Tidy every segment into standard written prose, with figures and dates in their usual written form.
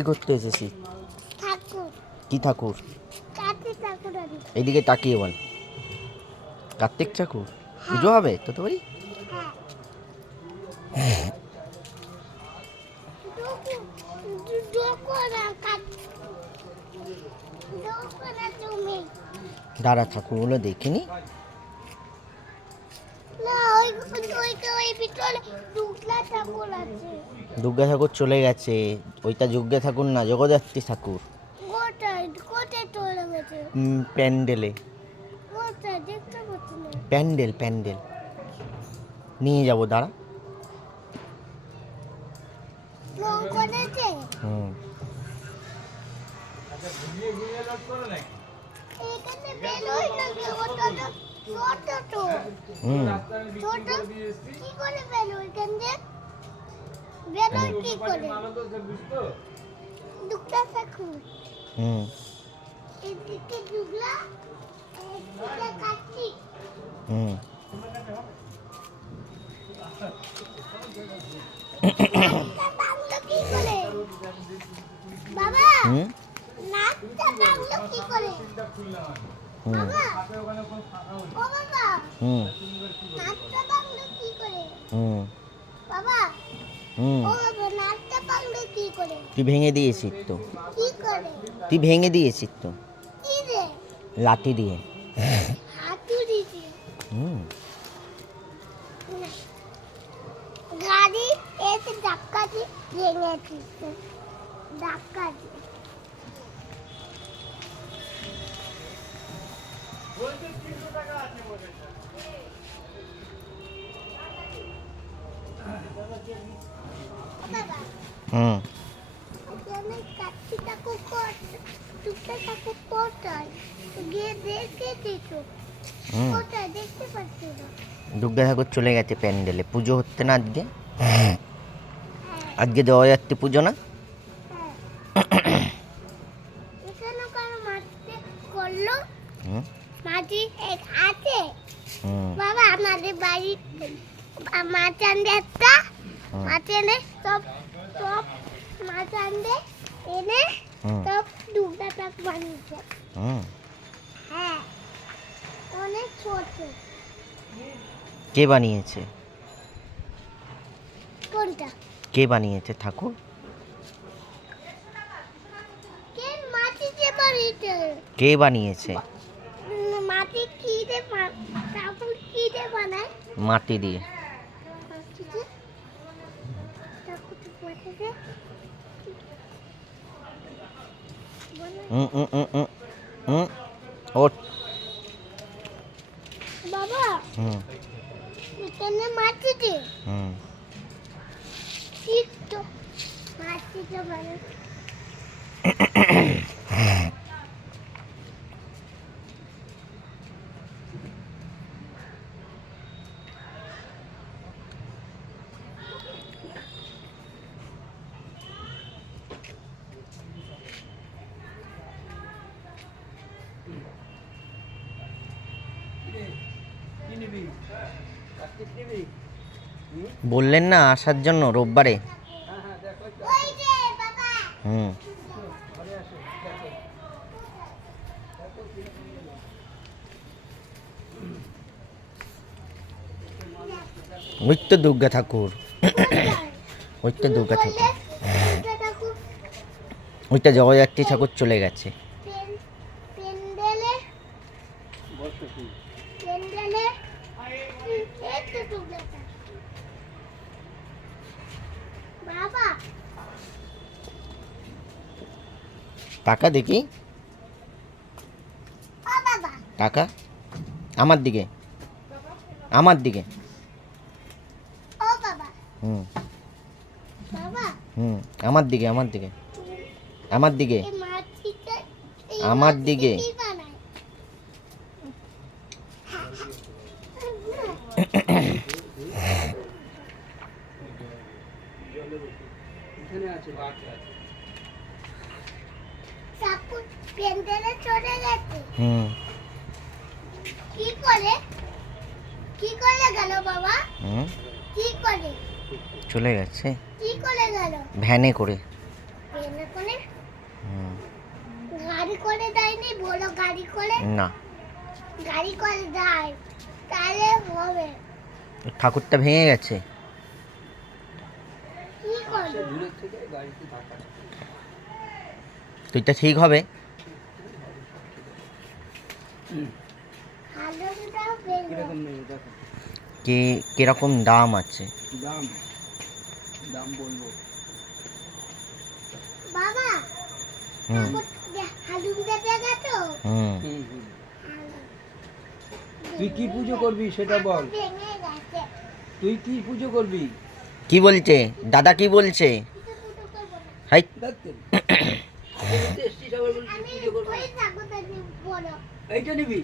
কি করতে এসেছিস? ঠাকুর। কি ঠাকুর? কার্তিক ঠাকুর আনি। এইদিকে তাকিয়ে বল। কার্তিক ঠাকুর পুজো হবে তো তো বাড়ি? হ্যাঁ। দাঁড়া ঠাকুরগুলো দেখিনি। না ওই ভিতরে দুগলা ঠাকুর আছে। দুর্গা ঠাকুর চলে গেছে। ওইটা দুর্গা ঠাকুর না, জগদ্ধাত্রী ঠাকুর। কোথায় কোথায় চলে গেছে? প্যান্ডেলে। কোথায় দেখতে পাচ্ছি না। প্যান্ডেল প্যান্ডেল নিয়ে যাবো, দাঁড়া। রং করেছে? এখানে বেলুন লাগে, ওটা তো ছোট তো। ছোট কি করে বেলুন এখানে? বেলুন কি করে? দুগলা ঠাকুর। এদিকে দুগলা, এদিকে কার্তিক। বাংলা কি করে? বাবা নাচটা বাংলা কি করে? বাবা ও বাবা নাচটা বাংলা কি করে? বাবা ও বাবা নাচটা বাংলা কি করে? তুই ভেঙে দিয়েছিস তো। কি করে? তুই ভেঙে দিয়েছিস তো। কি রে? লাঠি দিয়ে। হাতুড়ি দিয়ে। গাড়ি এসে ধাক্কা দিয়ে ভেঙেছে। ধাক্কা দিয়ে। বাবা এখানে কার্তিক ঠাকুর দুগলা ঠাকুর কোথায়? গিয়ে দেখে দিতো। কোথায় দেখতে পাচ্ছি না। দুর্গা ঠাকুর চলে গেছে প্যান্ডেলে। পুজো হচ্ছে না আজকে? আজকে জগদ্ধাত্রী পুজো না? এখানে কারো মাটি করলো? মাটি আছে? বাবা আমাদের বাড়ি মাছ আনবে একটা। মাছ এনে সব মাছ আনবে এনে সব দুগলা ঠাকুর বানিয়েছে। হ্যাঁ অনেক ছোট। কে বানিয়েছে? কোনটা? কে বানিয়েছে ঠাকুর? কে মাটি দিয়ে বানিয়েছে? কে বানিয়েছে? মাটি কি দিয়ে ঠাকুর কি দিয়ে বানায়? মাটি দিয়ে। মাটি দিয়ে ঠাকুর বানাতে ওঠ। বাবা এখানে মাটি দিয়ে ঠিক তো মাটি দিয়ে বানায়। বললেন না আসার জন্য রোববারে। ওই যে বাবা ওই তো দুর্গা ঠাকুর। ওই তো দুর্গা ঠাকুর। ওইটা জগদ্ধাত্রী ঠাকুর চলে গেছে। প্যান্ডেলে প্যান্ডেলে এই তো দুগলা ঠাকুর। বাবা টাকা দেখি। ও বাবা টাকা আমার দিকে, আমার দিকে। ও বাবা বাবা আমার দিকে, আমার দিকে, আমার দিকে, এই মাটিতে আমার দিকে। কি বানায়? ঠাকুর প্যান্ডেলে চলে গেছে। কি করে? কি করে গেল বাবা? কি করে চলে গেছে কি করে গেল? ভ্যানে করে। ট্রেনে করে হুম, গাড়ি করে দেয়নি, বড় গাড়ি করে না গাড়ি করে দেয়, তাহলে হবে। ঠাকুরটা ভেঙে গেছে। কি করবে? তো এটা ঠিক হবে? হালুটাও বেরো। কি কিরকম দাম আছে? দাম দাম বলবো। বাবা, হুম হালুটা দেখো। হুম হুম, হুম। তুই কি পুজো করবি সেটা বল। ভেঙে গেছে। তুই কি পুজো করবি? কি বলছে দাদা, কি বলছে? কিছু পুজো করবো না। হাই দেখতে আমি ওই ঠাকুরটা নিয়ে বড়। এইটা নিবি?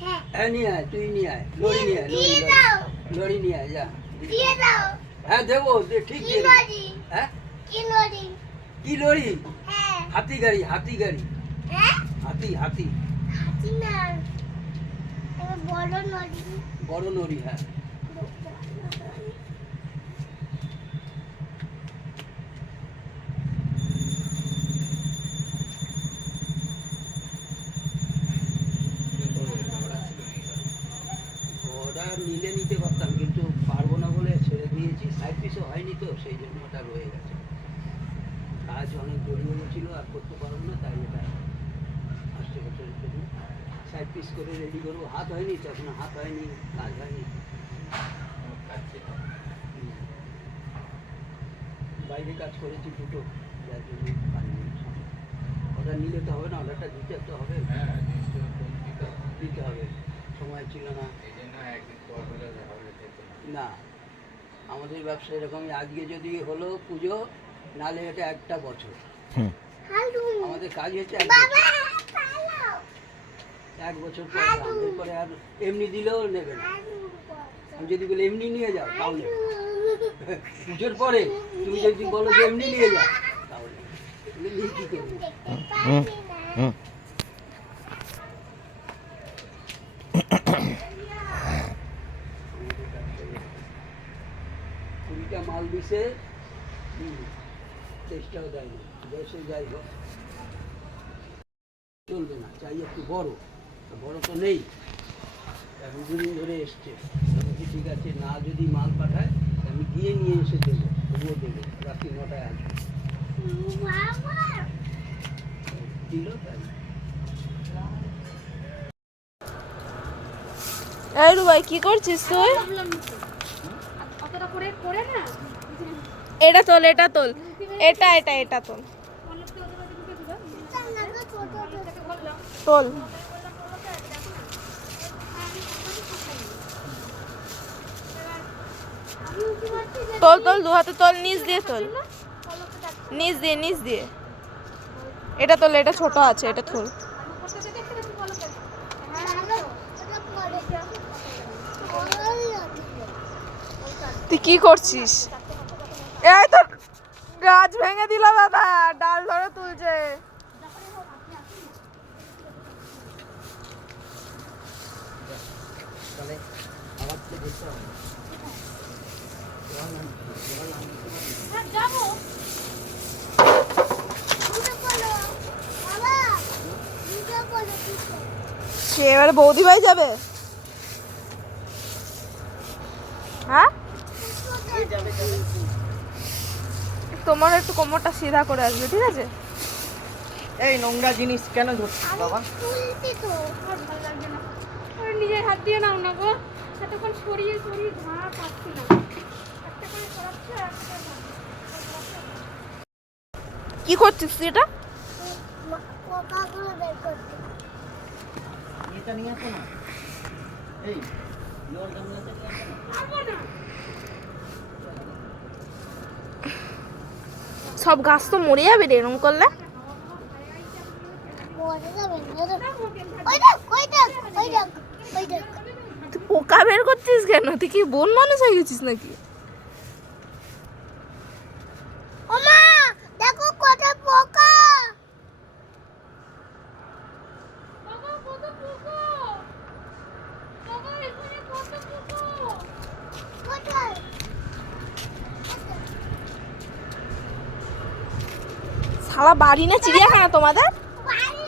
হ্যাঁ, হ্যাঁ নিয়ে আয়, তুই নিয়ে আয়, লরি নিয়ে আয়, দিয়ে দাও, লরি নিয়ে আয়, যা। দিয়ে দাও। হ্যাঁ দেবো, ঠিক কি দিয়ে দেবো। লরি? হ্যাঁ কি লরি? কি লরি? হ্যাঁ, হাতি গাড়ি, হাতি গাড়ি, হ্যাঁ, হাতি হাতি, হাতি না, এবার বড় লরি। বড় লরি। হ্যাঁ ওটা নিলে নিতে পারতাম, কিন্তু পারবো না বলে ছেড়ে দিয়েছি। সাইড পিসও হয়নি তো, সেই জন্য ওটা রয়ে গেছে। কাজ অনেক জড়িয়ে গেছিলো, আর করতে পারবো না, তাই এটা আসছে বছরের জন্য সাইড পিস করে রেডি করবো। হাত হয়নি তো, এখনো হাত হয়নি, কাজ হয়নি। হুম। বাইরে কাজ করেছি দুটো, যার জন্য পারিনি। ওটা নিলে তো হবে না, অর্ডারটা দিতে তো হবে, দিতে হবে। সময় ছিল না। না, আমাদের ব্যবসা এরকমই। আজকে যদি হলো পুজো, নালে এটা একটা বছর। হুম হালু। আমাদের কাজ হচ্ছে বাবা, পালাও। এক বছর পরে এরপরে আর এমনি দিলেও নেবে না। হালু আমি যদি বলি এমনি নিয়ে যাও, তাহলে পুজোর পরে তুমি যদি বলো যে এমনি নিয়ে যাও, তাহলে তুমি নিয়ে কি করবে? দেখতে হুম পাচ্ছি না। হুম কুড়িটা মাল দিছে, চেষ্টাও দেয়নি। বেশি যাই হোক, চলবে না, চাই একটু বড়। তো বড় তো নেই, এখন দুদিন ধরে এসছে। আমি বলছি, ঠিক আছে, না যদি মাল পাঠায় আমি গিয়ে নিয়ে এসে দেবো, তবুও দেবো, রাত্রি 9টায় আসবে। বাবা, দিল তাই। এই রুবাই, কি করছিস তুই? এটা তোল, এটা তোল, এটা এটা এটা তোল, তোল। তোল তোল, দু হাতে তোল, নিচ দিয়ে তোল, নিচ দিয়ে নিচ দিয়ে। এটা তোল, এটা ছোট আছে, এটা তোল। তুই কি করছিস? এই তো গাছ ভেঙে দিল দাদা, ডাল ধরে তুলছে। তাহলে আমার তো দেখতে হবে। সে এবারে বৌদি ভাই যাবে? হ্যাঁ, তোমার একটু কোমরটা সিধা করে আসবে, ঠিক আছে? এই নোংরা জিনিস কেন ধরছিস বাবা? নিজের হাত দিয়ে নাও না গো, এতক্ষণ সরিয়ে সরিয়ে ঝাড়া পাচ্ছি না, একটা করে সরাচ্ছে আর একটা কি করছিস তুই এটা? এটা নিয়ে আসো না। এই জলটা নিয়ে আসো, নিয়ে আসো না। পারবো না। সব গাছ তো মরে যাবে রে এরকম করলে। তুই পোকা বের করছিস কেন? তুই কি বন মানুষ হয়ে গেছিস নাকি? ওমা, দেখো কত পোকা। বাবা কত পোকা, বাবা এখানে কত পোকা। কোথায়? শালা বাড়ি না চিড়িয়াখানা তোমাদের? বাড়ি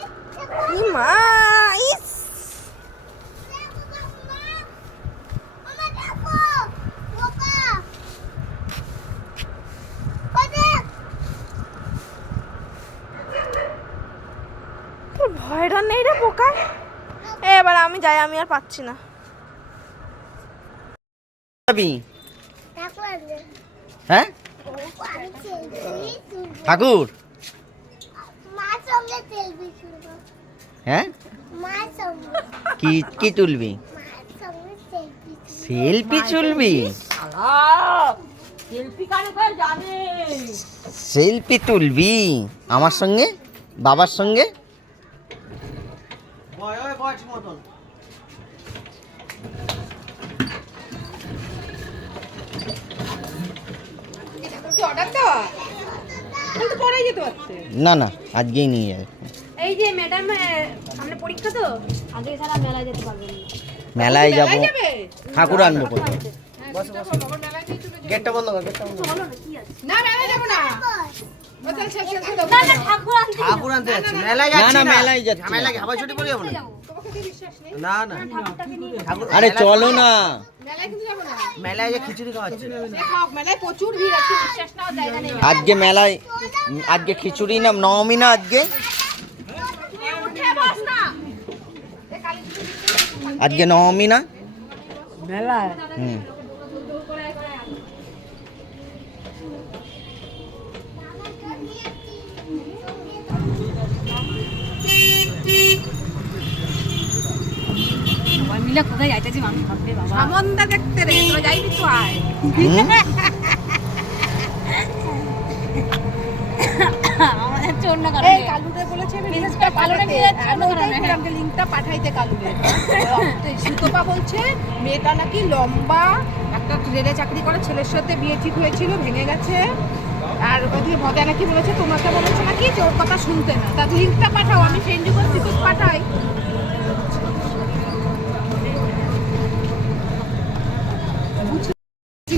ই মা, ইস। আমার দেখো বাবা ওদের তোর ভয় ডর নেই রে পোকা। এবার আমি যাই, আমি আর পাচ্ছি না। যাবি? দেখো আনলে হ্যাঁ আমি সেলফি তুলবো ঠাকুর? মার সঙ্গে সেলফি তুলবো হ্যাঁ মার সঙ্গে কি কি তুলবি? মার সঙ্গে সেলফি সেলফি তুলবি? সেলফি তুলবি আমার সঙ্গে, বাবার সঙ্গে? অর্ডার দেওয়া তাহলে তো পরেই যেতে পারতে। না না, আজকেই নিয়ে যাবে। এই যে ম্যাডাম সামনে পরীক্ষা তো আগে ছাড়া মেলায় যেতে পারবেন না। মেলায় যাব, যাবে ঠাকুর আনবো কোথাও। গেটটা বন্ধ কর, গেটটা বন্ধ কর। না মেলায় যাবো না। না না ঠাকুর আনতে ঠাকুর আনতে যাচ্ছি, মেলায় না যাচ্ছি না, না। মেলায় যাচ্ছি না। মেলায় হাওয়া ছুটি পড়ে যাবো না? না না, ঠাকুর আরে চলো না। মেলায় কিন্তু যাবো না। মেলায় যে খিচুড়ি খাওয়াচ্ছে। মেলায় প্রচুর ভিড় আছে, বিশ্বাস নাও জায়গা নেই। আজকে মেলায়, আজকে খিচুড়ি না নবমী না আজকে? উঠে বস না। আজকে নবমী না? মেলায় হুম। মিলে কোথায় যাইতেছি মানুষ ভাববে বাবা। সামন্দা দেখতে রে, তোরা যাইবি তো আয়। হুম? আমাদের জন্য কারণে। এই কালুরে বলেছে আমি লিংকটা পাঠাইতে, আমি ওটাই বললাম যে লিংকটা পাঠাইতে কালুরে। সুতপা বলছে মেয়েটা নাকি লম্বা, একটা রেলে চাকরি করে, ছেলের সাথে বিয়ে ঠিক হয়েছিল, ভেঙে গেছে। আর ওদিকে মজা নাকি বলেছে, তোমাকে বলেছে নাকি যে ওর কথা শুনতে না। তা লিংকটা পাঠাও, আমি সেন্ড করছি, তো পাঠাই।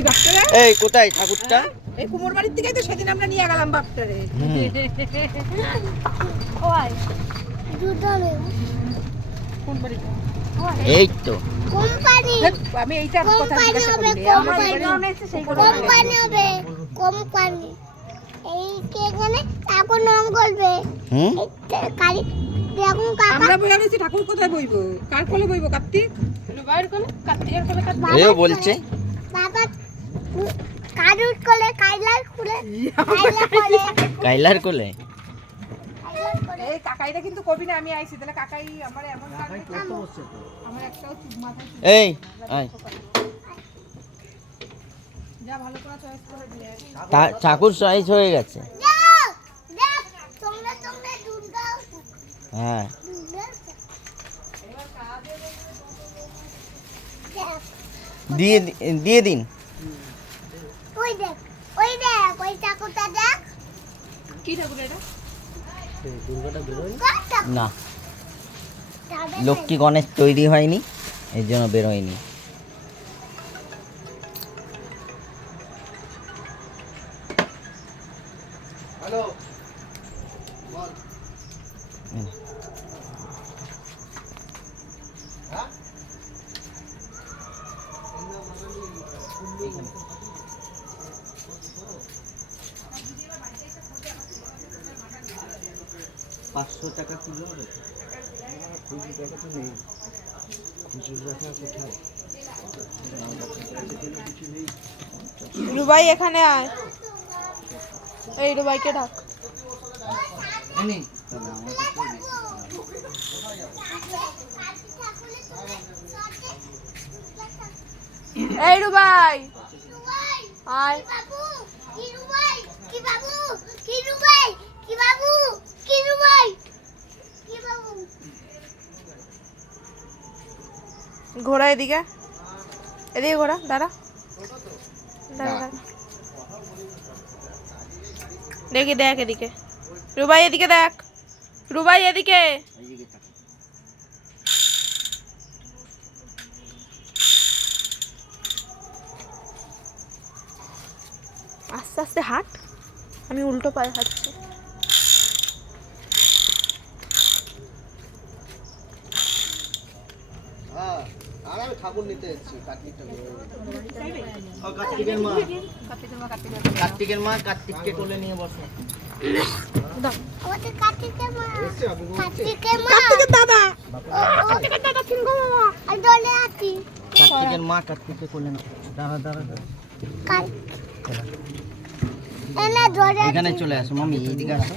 ডাক্তারে এই কোথায় ঠাকুরটা? এই কুমোর বাড়ির থেকেই তো সেদিন আমরা নিয়ে গেলাম বাপটারে। হুম। ওই দুটো নেব কোন বাড়িটা? এই তো। কোম্পানি আমি এইটা কথা কোম্পানি জিজ্ঞাসা হবে, করি। আমার কোম্পানি। কারণে এসে সেই কথা কোম্পানি হবে কোম্পানি এই কে এখানে ঠাকুর নাম করবে হুম। কালি দেখুন কাকা আমরা বইয়া রয়েছি, ঠাকুর কোথায় বইবো? কার কোলে বইবো? কার্তিক রুবাইয়ের কোলে? কার্তিকের কোলে? এও বলছে বাবা কারুর কোলে কাইলার কোলে কাইলা কোলে কাইলার কোলে। কাইলার কোলে এই কাকাইটা কিন্তু কবি না, আমি আইছি তাহলে কাকাই আমার এমন লাগবে, আমার একটাও চুপ মাথায় চুপ এই আয়। যা ভালো করে চয়েস করে দিয়ে। ঠাকুর সাইজ হয়ে গেছে। দেখ দেখ তোমরা তোমরা দুর্গা হ্যাঁ দুর্গা দিয়ে দিন। ওই দেখ ওই ঠাকুরটা দেখ কি ঠাকুর এটা? কাটা না, লক্ষ্মী গণেশ তৈরি হয়নি, এর জন্য বেরোয়নি। হ্যালো, হ্যাঁ 500 টাকা কিলো হবে। খুচরো টাকা তো নেই, খুচরো টাকা কোথায়? কিছু নেই। রুবাই এখানে আয়। এই রুবাইকে ডাক। নেই তাহলে আমার কাছে নেই। এই রুবাই আয়। বাবু কি রুবাই কি বাবু কি রুবাই কি বাবু কি রুবাই কি বাবু ঘোড়া এদিকে, এদিকে ঘোড়া, দাঁড়া দাঁড়া দাঁড়া। দেখি দেখ এদিকে, রুবাই এদিকে দেখ, রুবাই এদিকে। আস্তে আস্তে হাঁট, আমি উল্টো পায়ে হাঁটছি। হ্যাঁ আর আমি ঠাকুর নিতে এসেছি কার্তিকটা ও কার্তিকের মা কার্তিকের মা কার্তিককে কোলে নিয়ে বসো আমাদের কার্তিকের মা এসছে আপু কার্তিকের মা কার্তিকের দাদা কার্তিকের দাদা সিংহ মামা আর দলে আছি কার্তিকের মা কার্তিককে কোলে না দাঁড়া এনা দলে এখানে চলে আসো মামি এইদিকে আসো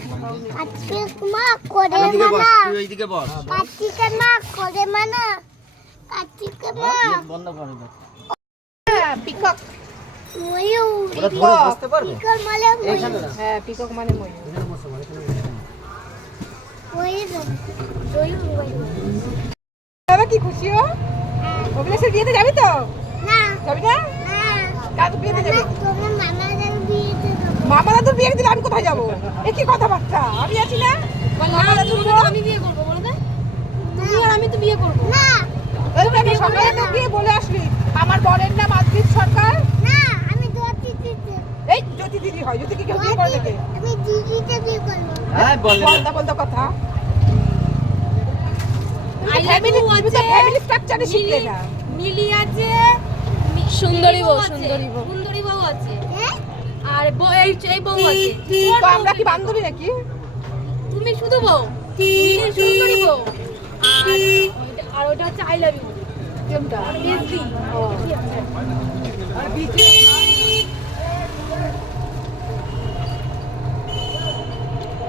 কার্তিক মা করে এইদিকে বস মানা তুই ওইদিকে বস কার্তিকের মা করে মানা কার্তিকের মা বন্ধ করে দাও পিকক ময়ূর ওরা ধরে বসতে পারবে পিকল মালে এখানে না হ্যাঁ পিকক মানে ময়ূর ময়ূর বাবা কি খুশি হো অভিলাষের বিয়েতে যাবি তো না যাবি না না কার বিয়েতে যাবি তোমার মামাদের বিয়েতে যাবো মামা দাদুর বিয়ে দিলে আমি কোথায় যাবো এ কি কথাবার্তা আমি আছি না মামা দাদুর আমি বিয়ে করবো বলো না তুমি আর আমি তো বিয়ে করবো না আমি সকালে তো গিয়ে বলে আসলি আমার বরের নাম আদ্রিত সরকার না আমি জ্যোতিষীতে এই জ্যোতি দিদি হয় জ্যোতি কি কেউ বিয়ে করে দেখে আমি দিদিতে বিয়ে করবো হ্যাঁ বলে বলতে কথা ফ্যামিলি ফ্যামিলি স্ট্রাকচারে শিখলে না মিলি আছে সুন্দরী বউ সুন্দরী বউ আছে হ্যাঁ আর এই বউ আছে তো আমরা কি বান্ধবী নাকি তুমি শুধু বউ মিলি সুন্দরী বউ আর ওটা হচ্ছে আই লাভ ইউ কোনটা বিজি আর বিজি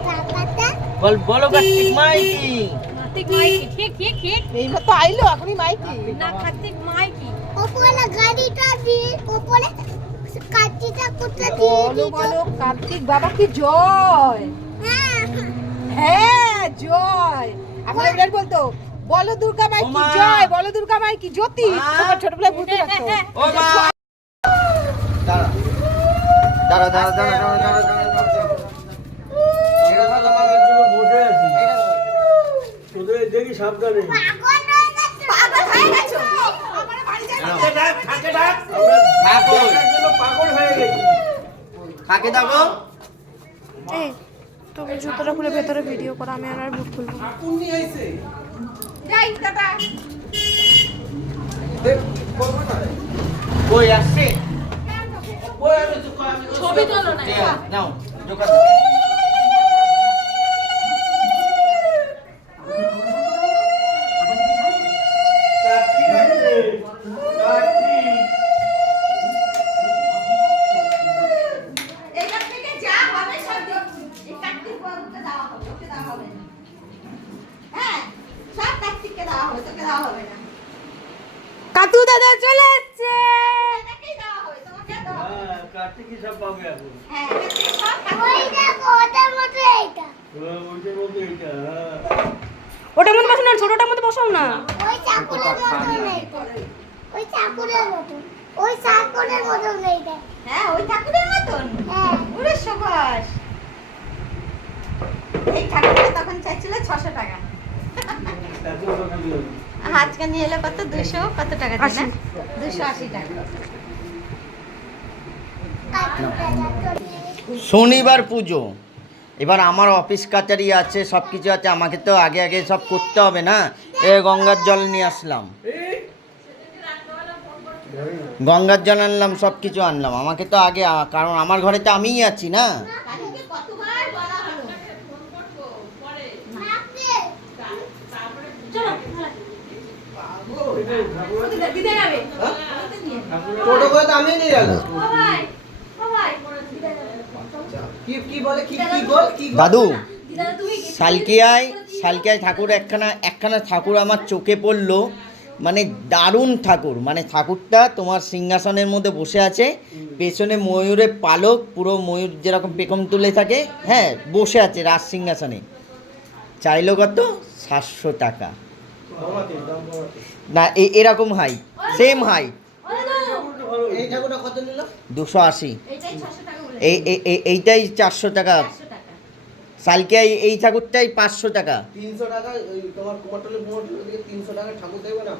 টাকাটা বলো কার্তিক মাইকি কার্তিক মাইকি ঠিক এই তো আইলো এখনই মাইকি না কার্তিক মাইকি ওপরে গাড়িটা দিয়ে ওপরে কাটিটা কোথা দিয়ে বলো বলো কার্তিক বাবা কি জয় হ্যাঁ হ্যাঁ জয় এখন এবার বলতো বলো দুর্গা মাই কি জয় বলো দুর্গা মাই কি জ্যোতি তোমার ছোটবেলায় ভূতে রাখতো ও মা দাঁড়া তোদের দেখি সাবধানে পাগল হয়ে গেছে পাগল হয়ে গেছি থাকে থাকো এই তুমি জুতোটা খুলে ভেতরে ভিডিও করো আমি আর বুট খুলবো না। যাই টাটা কই আসছে ছবি তোলো না নাও জোকা এখান থেকে যা হবে সব এই কার্তিক বাবুকে দেওয়া হবে ওকে দেওয়া হবে না হ্যাঁ সব কার্তিককে দেওয়া হবে তোকে দেওয়া হবে না কাতু দাদা চলে আসছে এটাকেই দেওয়া হবে তোমাকে দেওয়া হবে হ্যাঁ কার্তিকই সব পাবে এখন হ্যাঁ কার্তিক সব ওই দেখো ওটার মতো এইটা ওইটার মধ্যে এইটা হ্যাঁ ওটার মধ্যে বসো না ছোটটার মধ্যে বসাও না ওই চাকুরের মতো নেই ওই চাকুরের মতো ওই চাকুরের মতো নেই দেখ হ্যাঁ ওই ঠাকুরের মতন হ্যাঁ ওরে সবাস এই ঠাকুরটা তখন চাইছিল 600 টাকা এত টাকা দিও আজকে নিয়ে এলো কত 200 কত টাকা দিয়ে না 280 টাকা শনিবার পুজো এবার আমার অফিস কাচারি আছে সব কিছু আছে আমাকে তো আগে আগে সব করতে হবে না এ গঙ্গার জল নিয়ে আসলাম গঙ্গার জল আনলাম সব কিছু আনলাম আমাকে তো আগে কারণ আমার ঘরে তো আমিই আছি না কতবার বলা হলো দিদা যাবে টোটো করে তো আমি নিয়ে গেল সবাই সবাই কি বলে কি বল কি দাদু দিদা তুমি শালকিয়ায় ঠাকুর একখানা ঠাকুর আমার চোখে পড়লো মানে দারুণ ঠাকুর মানে ঠাকুরটা তোমার সিংহাসনের মধ্যে বসে আছে পেছনে ময়ূরের পালক পুরো ময়ূর যেরকম পেখম তুলে থাকে হ্যাঁ বসে আছে রাজ সিংহাসনে চাইলো কত 700 টাকা না এরকম হাই সেম হাই এই ঠাকুরটা কত নিল 280 এইটাই 600 টাকা বলে এইটাই 400 টাকা 400 টাকা শালকিয়ায় এই ঠাকুরটাই 500 টাকা 300 টাকা ওই তোমার কুমারটুলির দিকে 300 টাকা ঠাকুর দেবে না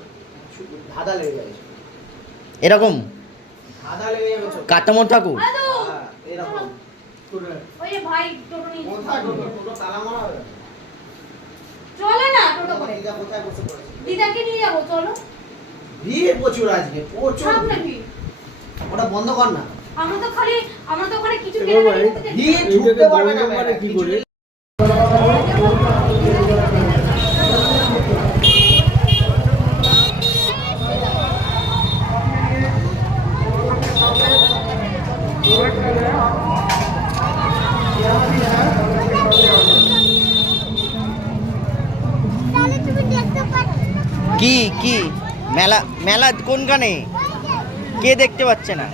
ধাঁধা লেগে যাবে এরকম ধাঁধা লেগে যাবে চোখে। কাটামো ঠাকুর হ্যাঁ, এরকম ওই যে ভাই টোটো নিয়ে কোথায় টোটো তালা মারা হবে চলে না টোটো করে দিদা কোথায় বসে পড়েছে দিদাকে নিয়ে যাবো চলো ভিড় প্রচুর আজকে, প্রচুর সব ভিড়। নাকি ওটা বন্ধ কর না। আমরা তো ওখানে কিছু এবার ভাই, ভিড় ঢুকতে পারবে না মানে কি করে? তাহলে তুমি দেখতে পাচ্ছ না? কি কি মেলা মেলা কোনখানে? কে দেখতে পাচ্ছে না?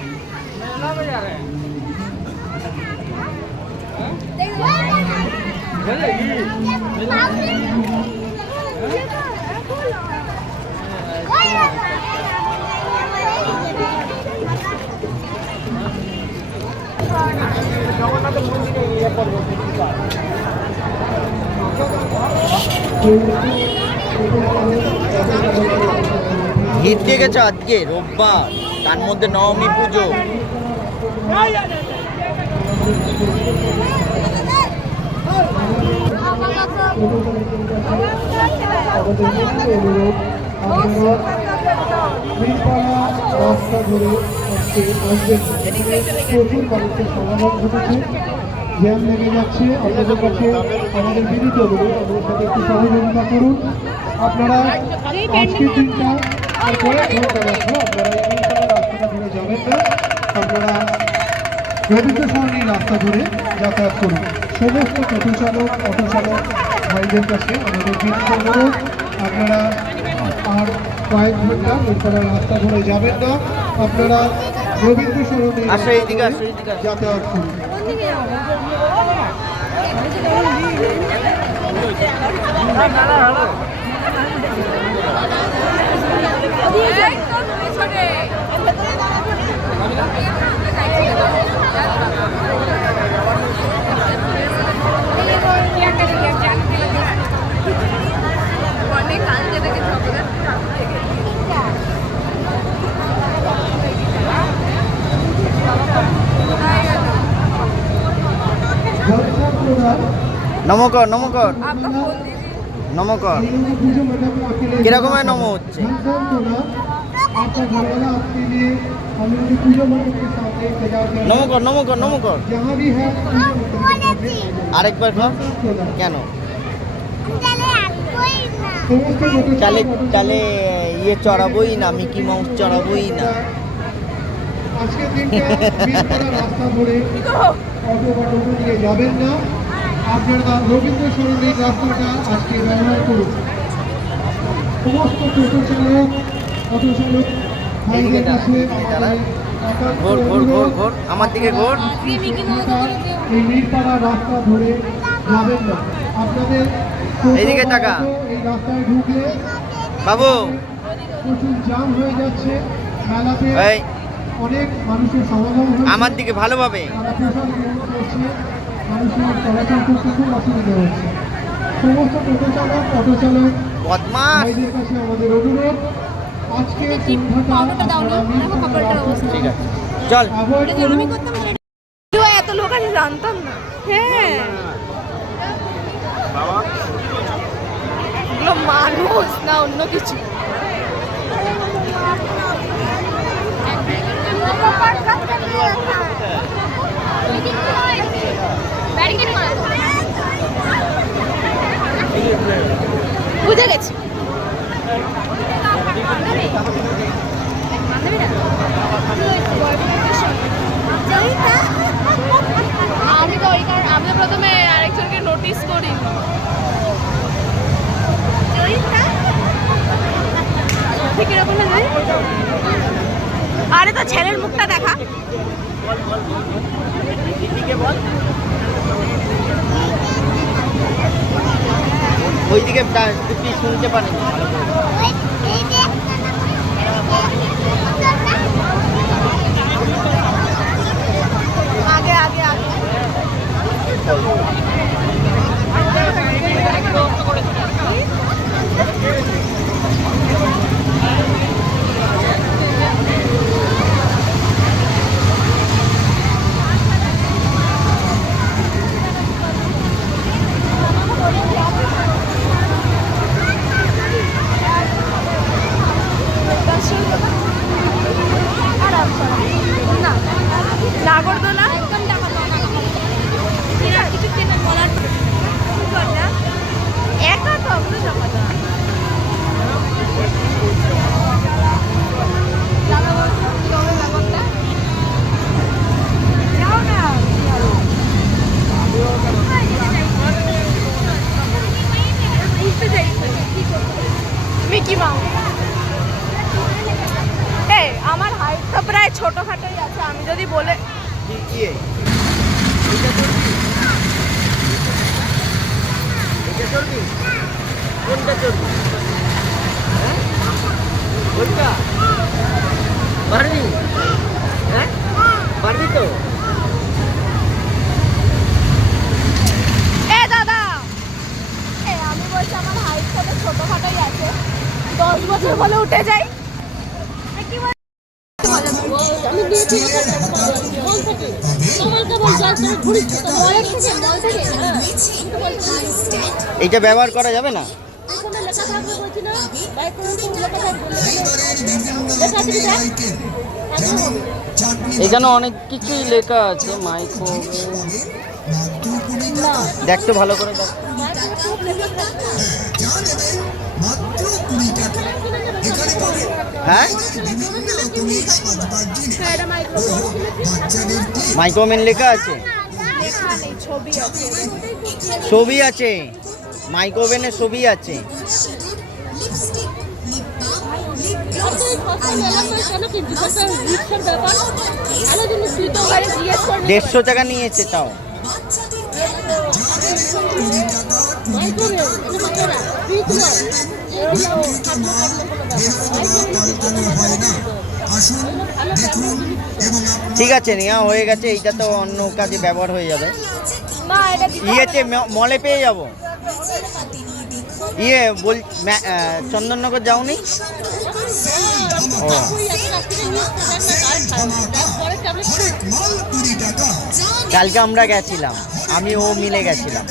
ভিড় দিয়ে গেছে আজকে রোববার, তার মধ্যে নবমী পুজো। রাস্তা ধরে আজকে আসবেন। প্রচুর মানুষের সমাগম ঘটেছে, জ্যাম লেগে যাচ্ছে। আপনাদের কাছে আমাদের বিনীত অনুরোধ, আমাদের সাথে একটু সহযোগিতা করুন। আপনারা আজকের দিনটা আর কয়েক ঘন্টা রাখবো, আপনারা এই মিরপাড়া রাস্তাটা ধরে যাবেন না, আপনারা রবীন্দ্র সরণির রাস্তা ধরে যাতায়াত করুন। সমস্ত টোটো চালক, অটো চালক ভাইদের কাছে আমাদের বিনীত অনুরোধ, আপনারা আর কয়েক ঘন্টা মিরপাড়া রাস্তা ধরে যাবেন না, আপনারা রবীন্দ্র সরণির আসো এইদিকে, আসো এইদিকে, আসো। যাতায়াত করুন। নমকর নমকর নমকর কিরকমের নম হচ্ছে? নমকর নমকর নমকর বলেছি আরেকবার কর। কেন? তাহলে আসবোই না। তাহলে তাহলে ইয়ে চড়াবোই না, মিকি মাউস চড়াবোই না। আজকের দিনটা মিরপাড়া রাস্তা ধরে অটো বা টোটো নিয়ে যাবেন না, আপনারা রবীন্দ্র সরণির রাস্তাটা আজকে ব্যবহার করুন। সমস্ত টোটো চালক, অটো চালক ভাইদের কাছে আমাদের একান্ত ঘোর ঘোর ঘোর ঘোর আমার দিকে ঘোর। আপনারা এই মিরপাড়া রাস্তা ধরে যাবেন না, আপনাদের টোটো এইদিকে বা তাকা। অটো এই রাস্তায় ঢুকলে বাবু প্রচুর জ্যাম হয়ে যাচ্ছে। মেলাতে এই অনেক মানুষের সমাগম হয়েছে, আমার দিকে ভালোভাবে। তারা প্রসাদ গ্রহণ করছে, মানুষের চলাচল করতে খুব অসুবিধা হচ্ছে। সমস্ত টোটো চালক, অটো চালক বদমাস। ভাইদের কাছে আমাদের অনুরোধ, আজকে সন্ধ্যাটা আপনারা মিরপাড়া রাস্তা ঠিক আছে চল। অ্যাভয়েড করুন। এত লোক আছে জানতাম না। হ্যাঁ এগুলো মানুষ না অন্য কিছু। বুঝে গেছি। আমি তো ওই কারণে আমি তো প্রথমে আরেকজনকে নোটিস করি। ঠিক এরকম না যায়। আরে তো ছেলের মুখটা দেখা। ওইদিকে তুই শুনতে পারিনি। এই যে আগে আগে আগে দর্শন নাগরদোলা একদম টাকা দাও এরা টিকিট কেটে বলার একা তো আমরা টাকা দাও যাও না মিকি মাউস এই আমার হাইট তো প্রায় ছোটখাটোই আছে আমি যদি বলে কি এটা চলবি এটা চলবি কোনটা চলবি হ্যাঁ কোনটা পারবি হ্যাঁ পারবি তো এ দাদা আমি বলছি আমার হাইট তো ছোটখাটোই আছে 10 বছর বলে উঠে যাই আমি দিয়েছি বল থেকে তোমাকে বলছি আজ তুমি ঘুরিস তো বল থেকে এইটা ব্যবহার করা যাবে না এখানে লেখা থাকবে বলছি না বাইক করে লেখা থাকবে লেখা আছে কি এখানে অনেক কিছুই লেখা আছে মাইক্রো দেখ তো ভালো করে দেখ হ্যাঁ মাইক্রোমেন লেখা আছে ছবি আছে মাইক্রোওভেনের ছবি আছে কেন কিনছিস একটা রিক্সার ব্যাপার আলো জিনিস তুই তো ওখানে জিজ্ঞেস কর 150 টাকা নিয়েছে তাও মাইক্রোওয়েভ এটা বাচ্চারা ফ্রিজ নয় ঠিক আছে নেওয়া হয়ে গেছে এইটা তো অন্য কাজে ব্যবহার হয়ে যাবে না এটা ইয়েতে মলে পেয়ে যাব ইয়ে বল চন্দননগর যাওনি ও কালকে আমরা গেছিলাম আমি ও মিলে গেছিলাম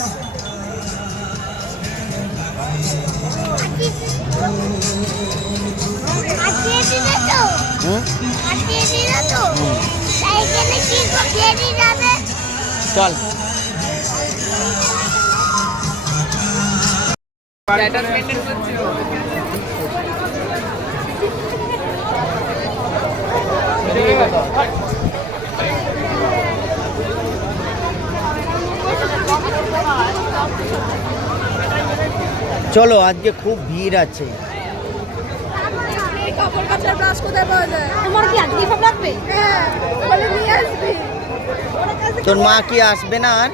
আজকে দিলে তো হুম আজকে দিলে তো তাই কেন কি করে দিয়ে যাবে চল চলো আজকে খুব ভিড় আছে কাপড় কাচার ব্রাশ কোথায় পাওয়া যায় তোমার কি আজকে সব লাগবে হ্যাঁ বলে নিয়ে আসবি তোর মা কি আসবে না আর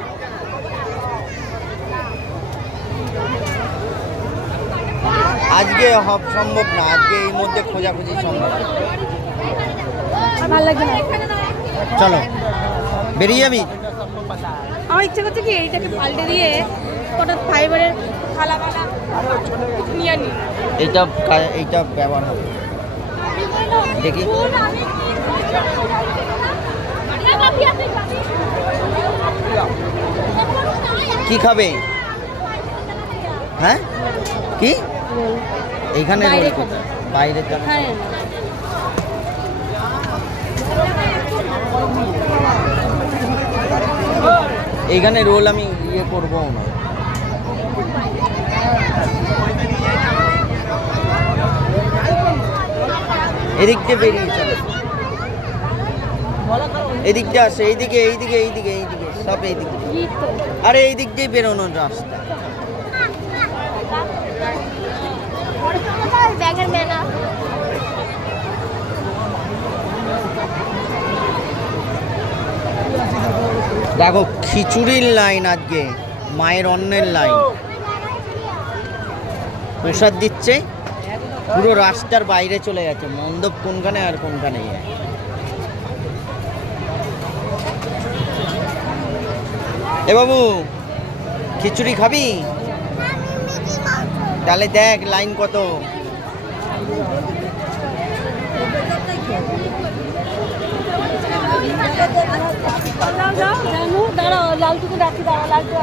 আজকে সম্ভব না আজকে এই মধ্যে খোঁজাখুঁজি সম্ভব না। ভালো লাগবে না চলো বেরিয়ে যাবি আমার ইচ্ছা করছে কি এইটাকে পাল্টে দিয়ে ওটা ফাইবারের থালা বালা নিয়ে নি এইটা ব্যবহার হবে দেখি কি খাবে হ্যাঁ কি এইখানে রোল কোথায়? বাইরে যাবে হ্যাঁ এইখানে রোল আমি ইয়ে করবো না এদিক দিয়ে বেরিয়ে চলে এদিক দিয়ে আসে এইদিকে সব এইদিকে আরে এই দিক দিয়ে বেরোনোর রাস্তা ব্যাগের মেলা দেখো খিচুড়ির লাইন আজকে মায়ের অন্নের লাইন প্রসাদ দিচ্ছে পুরো রাস্তার বাইরে চলে গেছে মণ্ডপ কোনখানে আর কোনখানে এ বাবু খিচুড়ি খাবি তাহলে দেখ লাইন কত দাঁড়াও লালটুকু রাখি দাঁড়াও লালটু